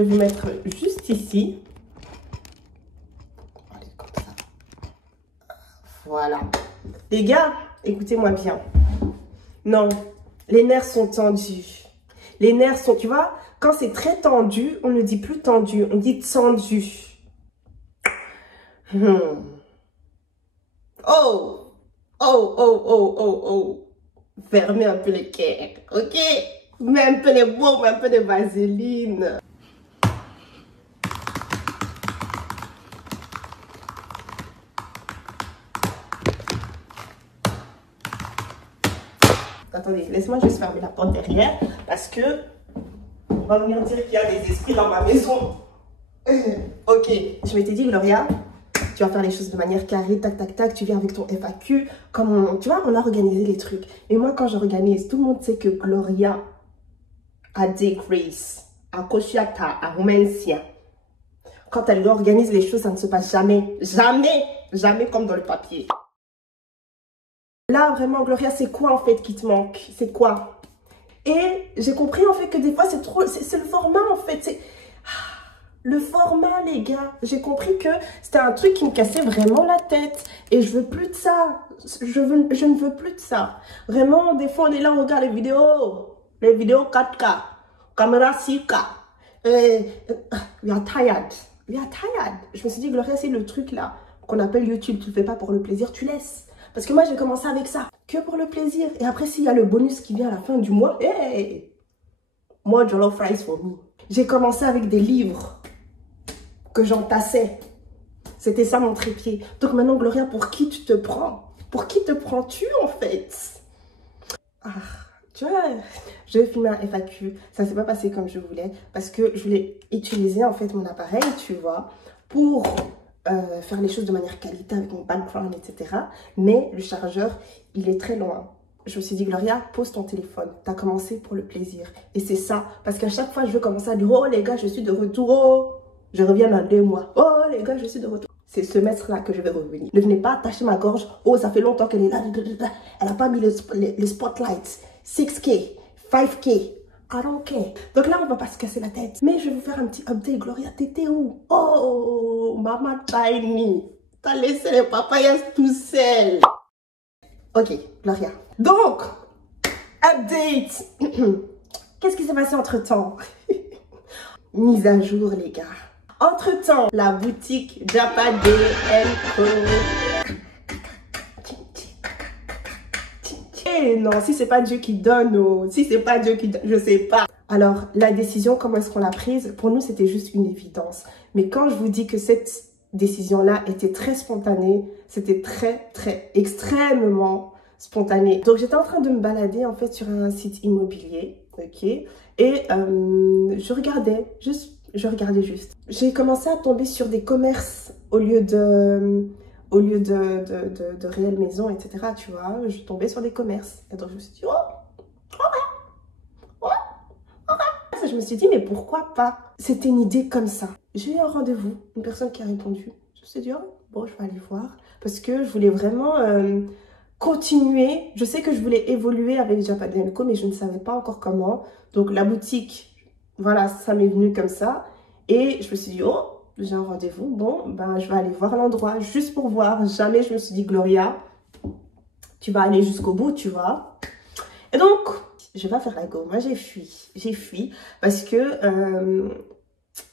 je vais vous mettre juste ici. Allez, comme ça. Voilà. Les gars, écoutez-moi bien. Non, les nerfs sont tendus. Les nerfs sont, tu vois, quand c'est très tendu, on ne dit plus tendu, on dit tendu. Oh, oh, oh, oh, oh, oh. Fermez un peu les cœurs, ok? Mets un peu les baumes, un peu de vaseline. Attendez, laisse-moi juste fermer la porte derrière parce que on va venir dire qu'il y a des esprits dans ma maison. Ok, je m'étais dit, Gloria, tu vas faire les choses de manière carrée, tac, tac, tac, tu viens avec ton FAQ, comme tu vois, on a organisé les trucs. Et moi, quand j'organise, tout le monde sait que Gloria a des graces, a Koshiata, a Romancia. Quand elle organise les choses, ça ne se passe jamais, jamais, jamais comme dans le papier. Là, vraiment, Gloria, c'est quoi en fait qui te manque? C'est quoi? Et j'ai compris en fait que des fois, c'est trop, c'est le format en fait, c'est... Le format, les gars, j'ai compris que c'était un truc qui me cassait vraiment la tête. Et je veux plus de ça. Je ne veux plus de ça. Vraiment, des fois, on est là, on regarde les vidéos 4K, caméra 6K. We are tired. We are tired. Je me suis dit, Gloria, c'est le truc là qu'on appelle YouTube. Tu le fais pas pour le plaisir, tu laisses. Parce que moi, j'ai commencé avec ça. Que pour le plaisir. Et après, s'il y a le bonus qui vient à la fin du mois, hey, more jollof rice for me. J'ai commencé avec des livres que j'entassais. C'était ça mon trépied. Donc maintenant, Gloria, pour qui tu te prends? Pour qui te prends-tu en fait? Ah, tu vois, je vais filmer un FAQ. Ça ne s'est pas passé comme je voulais parce que je voulais utiliser en fait mon appareil, tu vois, pour faire les choses de manière qualité avec mon background, etc. Mais le chargeur, il est très loin. Je me suis dit, Gloria, pose ton téléphone. Tu as commencé pour le plaisir. Et c'est ça. Parce qu'à chaque fois, je veux commencer à dire, oh les gars, je suis de retour. Oh, je reviens dans 2 mois. Oh les gars, je suis de retour. C'est ce semestre-là que je vais revenir. Ne venez pas attacher ma gorge. Oh, ça fait longtemps qu'elle est là. Elle n'a pas mis les spotlights. 6K, 5K. I don't care. Donc là, on va pas se casser la tête. Mais je vais vous faire un petit update. Gloria, t'étais où? Oh, Maman Tiny. T'as laissé les papayas tout seul. Ok, Gloria. Donc, update. Qu'est-ce qui s'est passé entre-temps? Mise à jour, les gars. Entre-temps, la boutique Japade & Co. Et non, si c'est pas Dieu qui donne, oh, si c'est pas Dieu qui donne, je sais pas. Alors, la décision, comment est-ce qu'on l'a prise? Pour nous, c'était juste une évidence. Mais quand je vous dis que cette décision-là était très spontanée, c'était très, extrêmement spontané. Donc, j'étais en train de me balader, en fait, sur un site immobilier, ok? Et je regardais juste. J'ai commencé à tomber sur des commerces au lieu de réelles maisons, etc. Tu vois, je tombais sur des commerces. Et donc, je me suis dit, je me suis dit, mais pourquoi pas? C'était une idée comme ça. J'ai eu un rendez-vous, une personne qui a répondu. Je me suis dit, oh, bon, je vais aller voir. Parce que je voulais vraiment continuer. Je sais que je voulais évoluer avec Japade & Co, mais je ne savais pas encore comment. Donc, la boutique, voilà, ça m'est venu comme ça. Et je me suis dit, oh, j'ai un rendez-vous. Bon, ben, je vais aller voir l'endroit juste pour voir. Jamais je me suis dit, Gloria, tu vas aller jusqu'au bout, tu vois. Et donc, je vais pas faire la go. Moi, j'ai fui. Parce que,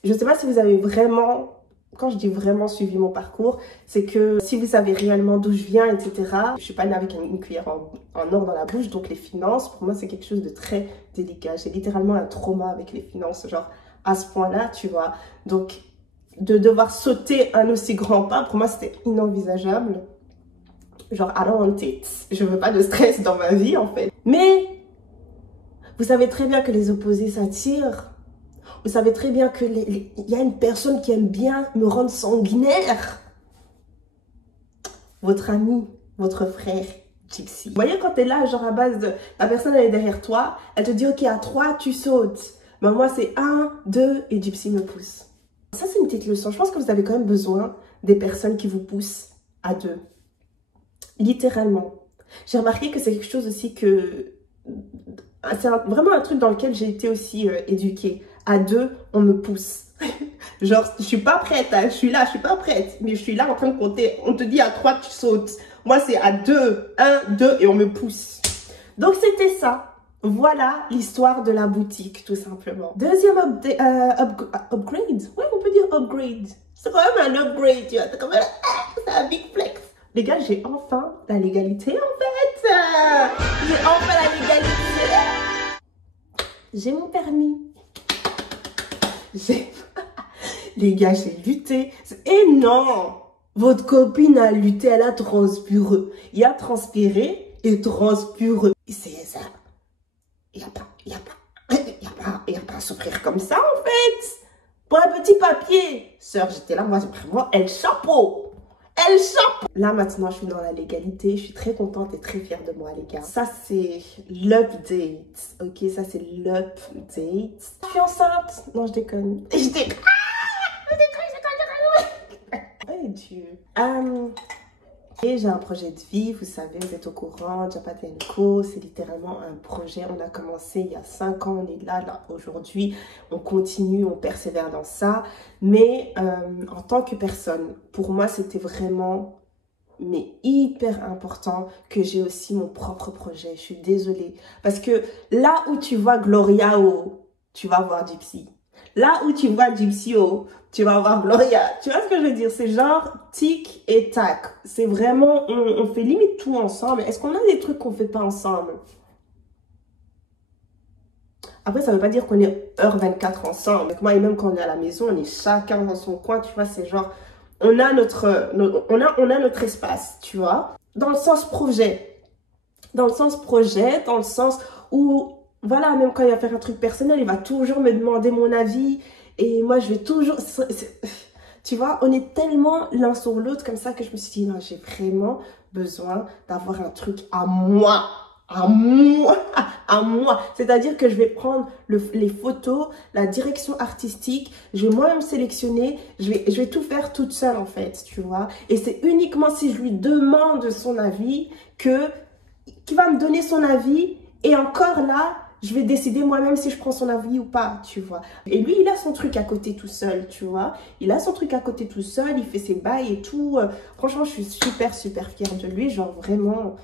je ne sais pas si vous avez vraiment, quand je dis vraiment suivi mon parcours, c'est que si vous savez réellement d'où je viens, etc. Je suis pas née avec une cuillère en or dans la bouche. Donc, les finances, pour moi, c'est quelque chose de très délicat. J'ai littéralement un trauma avec les finances, genre à ce point-là, tu vois. Donc, de devoir sauter un aussi grand pas, pour moi, c'était inenvisageable. Genre, I don't want it. Je veux pas de stress dans ma vie, en fait. Mais, vous savez très bien que les opposés s'attirent. Vous savez très bien qu'il y a une personne qui aime bien me rendre sanguinaire. Votre ami, votre frère, Gypsy. Vous voyez quand tu es là, genre à base de... La personne, elle est derrière toi. Elle te dit, ok, à 3, tu sautes. Mais moi, c'est 1, 2 et Gypsy me pousse. Ça, c'est une petite leçon. Je pense que vous avez quand même besoin des personnes qui vous poussent à 2. Littéralement. J'ai remarqué que c'est quelque chose aussi que... C'est vraiment un truc dans lequel j'ai été aussi éduquée. À deux, on me pousse. Genre, je suis pas prête, hein. Je suis là, je suis pas prête. Mais je suis là en train de compter. On te dit à 3, tu sautes. Moi, c'est à 2. 1, 2 et on me pousse. Donc, c'était ça. Voilà l'histoire de la boutique, tout simplement. Deuxième upgrade. Ouais, on peut dire upgrade. C'est quand même un upgrade, tu vois. C'est quand même c'est un big flex. Les gars, j'ai enfin la légalité, en fait. J'ai enfin la légalité. J'ai mon permis. Les gars, j'ai lutté. Et non, votre copine a lutté, elle a transpiré. Il y a transpiré et transpiré. C'est ça. Il n'y a pas à souffrir comme ça, en fait. Pour un petit papier. Sœur, j'étais là, moi, vraiment, elle chapeau. Elle chapeau. Là, maintenant, je suis dans la légalité. Je suis très contente et très fière de moi, les gars. Ça, c'est l'update. Ok, ça, c'est l'update. Je suis enceinte. Non, je déconne. Je déconne. Oh Dieu. Et j'ai un projet de vie, vous savez, vous êtes au courant, Japata & Co, c'est littéralement un projet. On a commencé il y a 5 ans, on est là aujourd'hui, on continue, on persévère dans ça. Mais en tant que personne, pour moi, c'était vraiment hyper important que j'ai aussi mon propre projet. Je suis désolée. Parce que là où tu vois Gloria, tu vas voir Gypsy. Là où tu vois Gypsy, tu vas voir Gloria. Tu vois ce que je veux dire? C'est genre tic et tac. C'est vraiment, on fait limite tout ensemble. Est-ce qu'on a des trucs qu'on fait pas ensemble? Après, ça veut pas dire qu'on est heure 24 ensemble. Avec moi, et même quand on est à la maison, on est chacun dans son coin. Tu vois, c'est genre, on a notre espace, tu vois. Dans le sens projet. Dans le sens projet, dans le sens où, voilà, même quand il va faire un truc personnel, il va toujours me demander mon avis. Et moi, je vais toujours... Tu vois, on est tellement l'un sur l'autre comme ça que je me suis dit, non, j'ai vraiment besoin d'avoir un truc à moi. À moi. À moi. C'est-à-dire que je vais prendre les photos, la direction artistique, je vais moi-même sélectionner, je vais tout faire toute seule en fait, tu vois. Et c'est uniquement si je lui demande son avis qu'il va me donner son avis. Et encore là, je vais décider moi-même si je prends son avis ou pas, tu vois. Et lui, il a son truc à côté tout seul, tu vois. Il a son truc à côté tout seul, il fait ses bails et tout. Franchement, je suis super, super fière de lui. Genre, vraiment,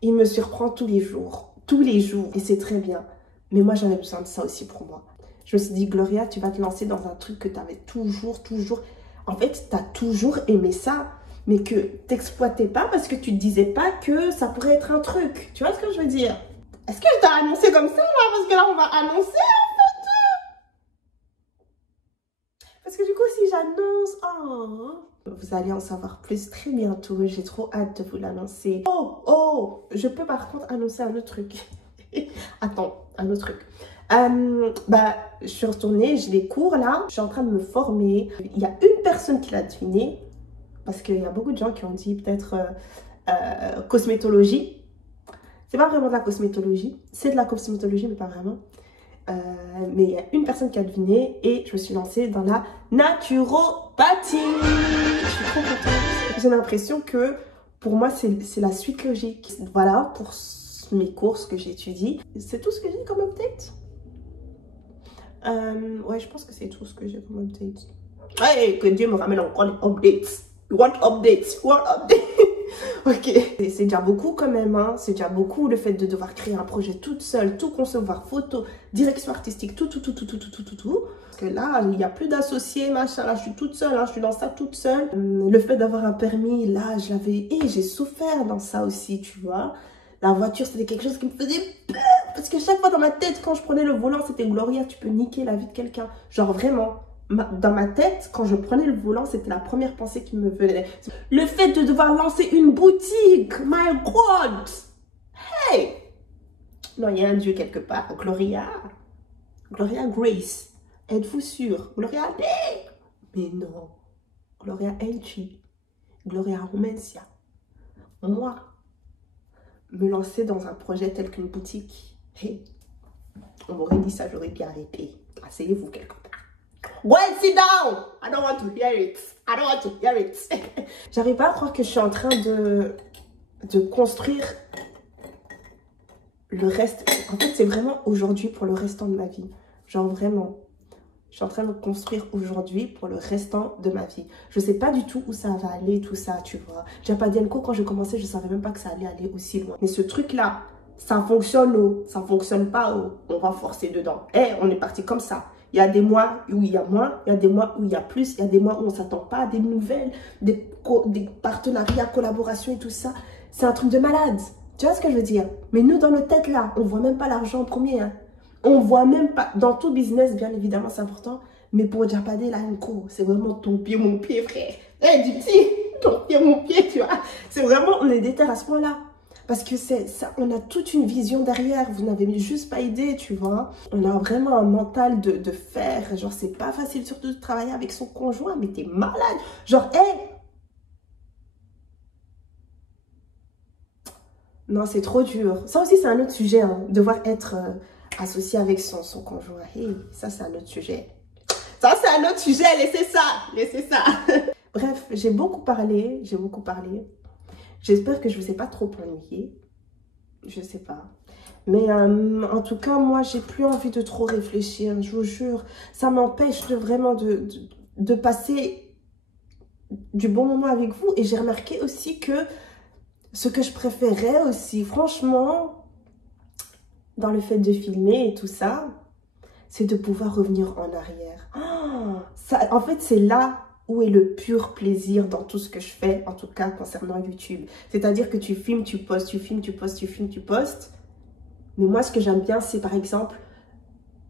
il me surprend tous les jours. Tous les jours. Et c'est très bien. Mais moi, j'avais besoin de ça aussi pour moi. Je me suis dit, Gloria, tu vas te lancer dans un truc que tu avais toujours... En fait, tu as toujours aimé ça. Mais que tu n'exploitais pas parce que tu ne te disais pas que ça pourrait être un truc. Tu vois ce que je veux dire? Est-ce que je dois annoncer comme ça, là? Parce que là, on va annoncer, en fait. Parce que du coup, si j'annonce... vous allez en savoir plus très bientôt. J'ai trop hâte de vous l'annoncer. Je peux par contre annoncer un autre truc. Attends, un autre truc. Je suis retournée, j'ai des cours, là. Je suis en train de me former. Il y a une personne qui l'a deviné. Parce qu'il y a beaucoup de gens qui ont dit peut-être cosmétologie. C'est pas vraiment de la cosmétologie. C'est de la cosmétologie, mais pas vraiment. Mais il y a une personne qui a deviné et je me suis lancée dans la naturopathie. Je suis trop contente. J'ai l'impression que pour moi, c'est la suite logique. Voilà, pour mes courses que j'étudie. C'est tout ce que j'ai comme update. Ouais, je pense que c'est tout ce que j'ai comme update. Hey, que Dieu me ramène encore les updates. What updates? What updates? Ok, c'est déjà beaucoup quand même, hein. C'est déjà beaucoup le fait de devoir créer un projet toute seule, tout concevoir, photo, direction artistique, tout. Parce que là, il n'y a plus d'associés, machin, là, je suis toute seule, hein, je suis dans ça toute seule. Le fait d'avoir un permis, là, je l'avais, et j'ai souffert dans ça aussi, tu vois. La voiture, c'était quelque chose qui me faisait peur, parce que chaque fois dans ma tête, quand je prenais le volant, c'était Gloria, tu peux niquer la vie de quelqu'un. Genre vraiment. Dans ma tête, quand je prenais le volant, c'était la première pensée qui me venait. Le fait de devoir lancer une boutique, my God! Hey! Non, il y a un Dieu quelque part. Gloria Grace. Êtes-vous sûre? Gloria Day! Mais non. Gloria Elchi. Gloria Rumencia. Moi, me lancer dans un projet tel qu'une boutique. Hey! On m'aurait dit ça, j'aurais bien arrêté. Asseyez-vous quelque part. Go and sit down. I don't want to hear it. I don't want to hear it. J'arrive pas à croire que je suis en train de construire le reste. En fait, c'est vraiment aujourd'hui pour le restant de ma vie. Genre vraiment. Je suis en train de me construire aujourd'hui pour le restant de ma vie. Je ne sais pas du tout où ça va aller, tout ça, tu vois. Japa Dienko, quand j'ai commencé, je ne savais même pas que ça allait aller aussi loin. Mais ce truc-là, ça fonctionne, oh. Ça ne fonctionne pas, oh. On va forcer dedans. On est parti comme ça. Il y a des mois où il y a moins, il y a des mois où il y a plus, il y a des mois où on ne s'attend pas à des nouvelles, des partenariats, collaborations et tout ça. C'est un truc de malade. Tu vois ce que je veux dire? Mais nous, dans nos têtes, là, on ne voit même pas l'argent en premier, hein. On voit même pas, dans tout business, bien évidemment, c'est important, mais pour Japa Dienko, c'est vraiment ton pied, mon pied, frère. Du petit, ton pied, mon pied, tu vois. C'est vraiment, on est déter à ce point-là. Parce que c'est ça, on a toute une vision derrière, vous n'avez juste pas idée, tu vois. On a vraiment un mental de fer, genre c'est pas facile surtout de travailler avec son conjoint, mais t'es malade. Genre, non, c'est trop dur. Ça aussi, c'est un autre sujet, hein, devoir être associé avec son conjoint. Ça, c'est un autre sujet. Ça, c'est un autre sujet. Laissez ça. Laissez ça. Bref, j'ai beaucoup parlé. J'ai beaucoup parlé. J'espère que je ne vous ai pas trop ennuyé. Je sais pas. Mais en tout cas, moi, j'ai plus envie de trop réfléchir. Je vous jure. Ça m'empêche vraiment de passer du bon moment avec vous. Et j'ai remarqué aussi que ce que je préférais aussi, franchement, dans le fait de filmer et tout ça, c'est de pouvoir revenir en arrière. Ça, en fait, c'est là où est le pur plaisir dans tout ce que je fais, en tout cas concernant YouTube. C'est-à-dire que tu filmes, tu postes, tu filmes, tu postes, tu filmes, tu postes. Mais moi, ce que j'aime bien, c'est par exemple,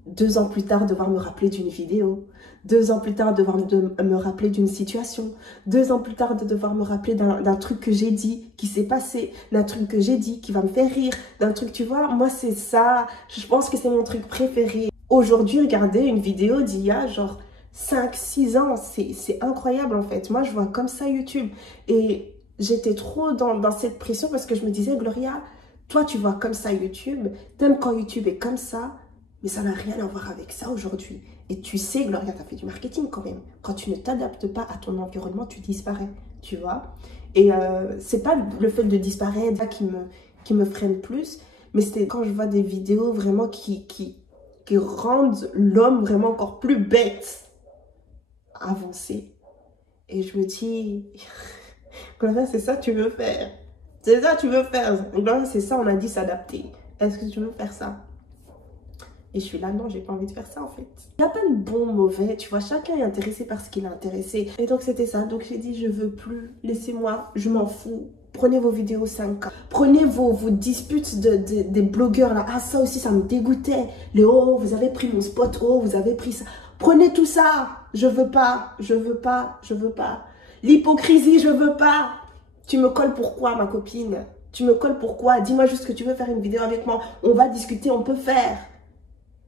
2 ans plus tard, devoir me rappeler d'une vidéo. 2 ans plus tard, devoir me rappeler d'une situation. 2 ans plus tard, de devoir me rappeler d'un truc que j'ai dit, qui s'est passé, d'un truc que j'ai dit, qui va me faire rire, d'un truc, tu vois, moi c'est ça, je pense que c'est mon truc préféré. Aujourd'hui, regardez une vidéo d'il y a genre 5-6 ans, c'est incroyable en fait. Moi, je vois comme ça YouTube. Et j'étais trop dans cette pression parce que je me disais, Gloria, toi tu vois comme ça YouTube, t'aimes quand YouTube est comme ça, mais ça n'a rien à voir avec ça aujourd'hui. Et tu sais, Gloria, tu as fait du marketing quand même. Quand tu ne t'adaptes pas à ton environnement, tu disparais, tu vois. Et c'est pas le fait de disparaître qui me freine plus, mais c'est quand je vois des vidéos vraiment qui rendent l'homme vraiment encore plus bête, avancer. Et je me dis, Gloria, c'est ça que tu veux faire. C'est ça que tu veux faire. Gloria, c'est ça, on a dit s'adapter. Est-ce que tu veux faire ça? Et je suis là, non, j'ai pas envie de faire ça en fait. Il n'y a pas de bon, mauvais, tu vois, chacun est intéressé par ce qu'il est intéressé. Et donc c'était ça, donc j'ai dit, je veux plus, laissez-moi, je m'en fous. Prenez vos vidéos 5K, prenez vos disputes des blogueurs là. Ah, ça aussi, ça me dégoûtait. Les oh, vous avez pris mon spot, oh, vous avez pris ça. Prenez tout ça, je veux pas, je veux pas, je veux pas. L'hypocrisie, je veux pas. Tu me colles pourquoi, ma copine? Tu me colles pourquoi? Dis-moi juste que tu veux faire une vidéo avec moi. On va discuter, on peut faire.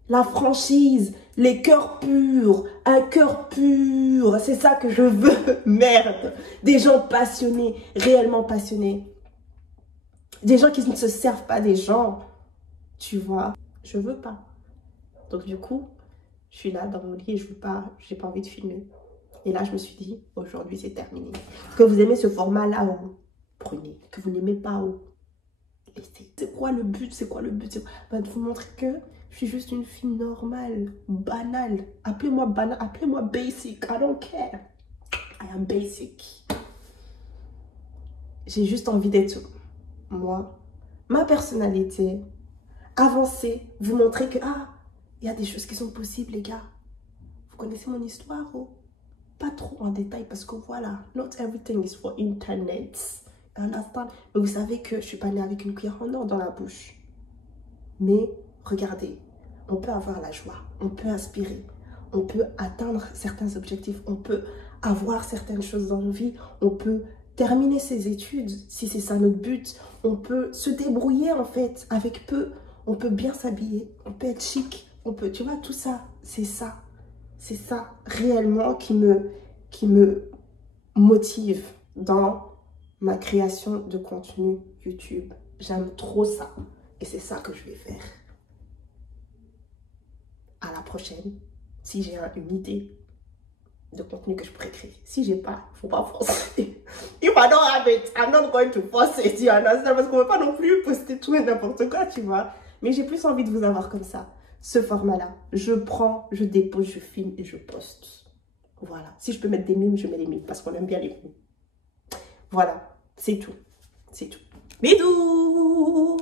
La franchise, les cœurs purs, un cœur pur, c'est ça que je veux, merde. Des gens passionnés, réellement passionnés. Des gens qui ne se servent pas des gens, tu vois. Je veux pas. Donc du coup, je suis là dans mon lit et je veux pas, j'ai pas envie de filmer. Et là, je me suis dit, aujourd'hui, c'est terminé. Que vous aimez ce format-là, prenez. Que vous n'aimez pas, laissez. C'est quoi le but? C'est quoi le but? De vous montrer que je suis juste une fille normale, banale. Appelez-moi banale, appelez-moi basic. I don't care. I am basic. J'ai juste envie d'être moi, ma personnalité, avancer, vous montrer que, il y a des choses qui sont possibles, les gars. Vous connaissez mon histoire, Pas trop en détail parce que voilà, not everything is for internet. Understand? Mais vous savez que je suis pas née avec une cuillère en or dans la bouche. Mais regardez, on peut avoir la joie, on peut inspirer, on peut atteindre certains objectifs, on peut avoir certaines choses dans nos vies, on peut terminer ses études si c'est ça notre but, on peut se débrouiller en fait avec peu, on peut bien s'habiller, on peut être chic, on peut, tu vois, tout ça, c'est ça réellement qui me motive dans ma création de contenu YouTube. J'aime trop ça et c'est ça que je vais faire. À la prochaine, si j'ai une idée de contenu que je pourrais créer. Si j'ai pas, faut pas forcer. If I don't have it, I'm not going to force it, you understand? Parce qu'on ne peut pas non plus poster tout et n'importe quoi, tu vois. Mais j'ai plus envie de vous avoir comme ça. ce format-là. Je prends, je dépose, je filme et je poste. Voilà. Si je peux mettre des mimes, je mets des mimes parce qu'on aime bien les mimes. Voilà, c'est tout. C'est tout. Bisous!